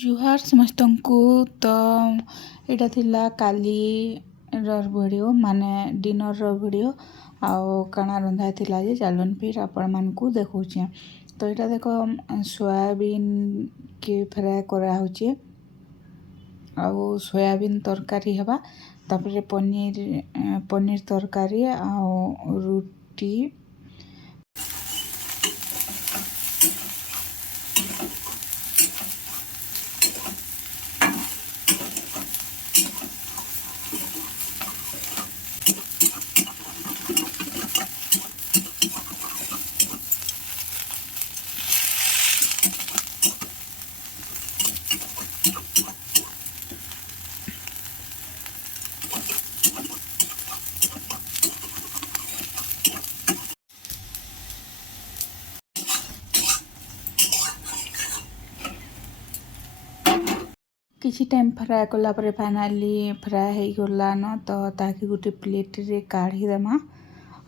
जुहार समस्तंकु तो एटा थिला कालीर वीडियो माने डिनर वीडियो आउ काना रंधा थिला जे चलन फिर आपण मानकु देखौछे। तो एटा देखो सोयाबीन के फ्राई करा होचे आउ सोयाबीन तरकारी हेबा तापरे पनीर तरकारी आउ रुटी किसी टाइम फ्राए कला परे फाइनाली फ्राए हो गला न तो ताकि गोटे प्लेट रे काढ़ी देमा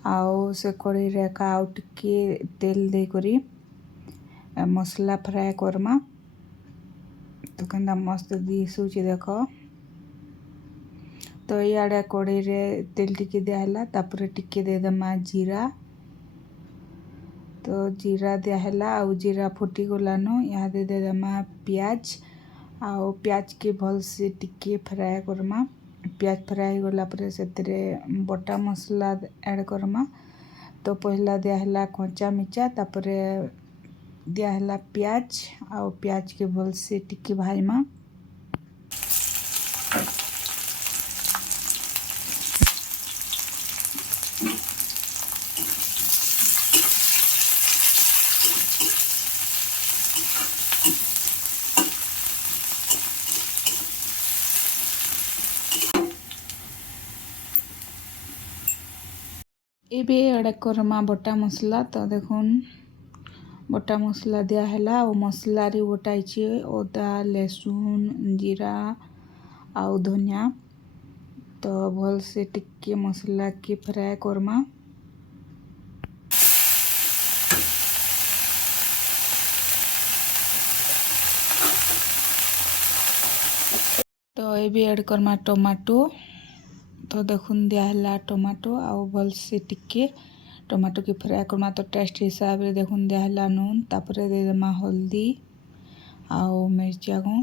आउ से कढ़ी रे का आउ टिके तेल दे करी मसला फ्राए करमा। तो केंदा मस्त दिसुची देखो। तो इआड़े कढ़ी रे तेल टिके दियाला तापरे टिके दे देमा जीरा। तो जीरा दियाला आउ जीरा फुटी गला न यहाँ दे देमा प्याज आउ प्याज के भल से टिके फ्राए करमा। प्याज फ्राए गला परे सेतरे बटा मसला ऐड करमा। तो पहला दियाला कच्चा मिर्चा तापरे दियाला प्याज आउ प्याज के भल से टिके भाजमा। एबे एड करमा बटा मसला। तो देखुन बटा मसला दिया हैला और मसला रे बटाइछे अदा लहसुन जीरा आउ धनिया। तो भल से टिके मसला के फ्राए करमा। तो एबे ऐड करमा टमाटो। तो देखुन दिया है टमाटो आउ भल से टिके टमाटो के फ्राए करमा। तो टेस्ट हिसाब रे देखुन दिया है नून तापरे दे देमा हल्दी आउ मिर्चा को।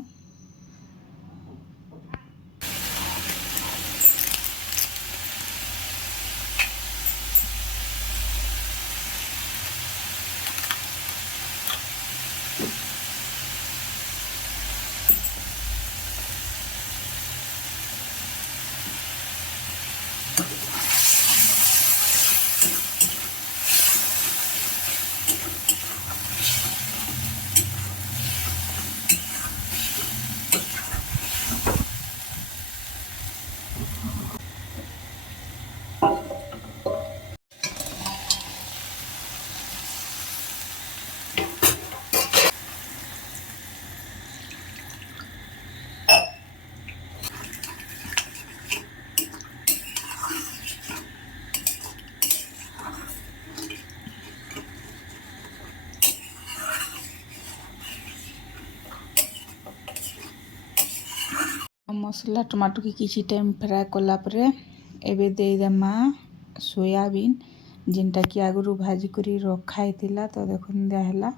मसला टमाटो के किसी टाइम फ्राए कला परे एबे दे देमा सोयाबीन जिनटा कि आगुरु भाजी करी रखा हैतिला। तो देखुन दिया हैला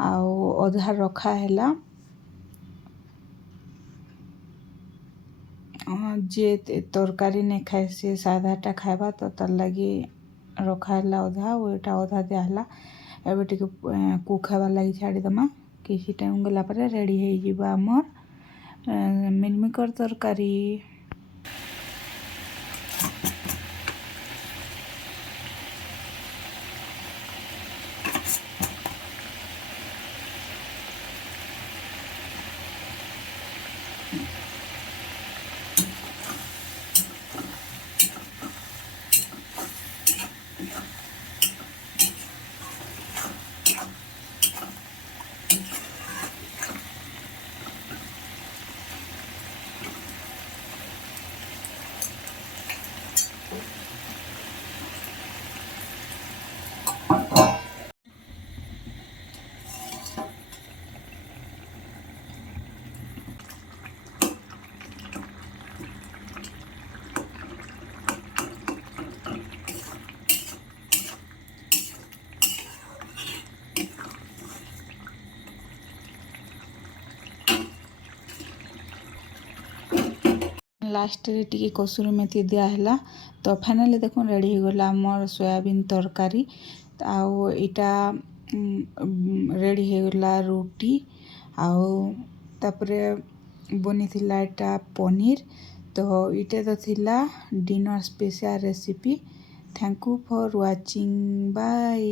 आउ अधा रखा हैला जे तरकारी नहीं खाए से सादाटा खाएबा तो तार लगी रखा हैला अधा ओटा अधा दिया हैला। एबे टिके कुक हेबा लगी छाड़ी देमा। किसी टाइम गला परे रेडी हो जिबा हमर मिलमिकर तरकारी। लास्ट रे टिके कसूरी मेथी दियाहला। तो फाइनाली देखुन रेडी हो गला मोर सोयाबीन तरकारी। आउ इटा रेडी हो गला रुटी आउ तापरे बनी थिला एटा पनीर। तो इटे तो थिला dinner special recipe. Thank you for watching bye.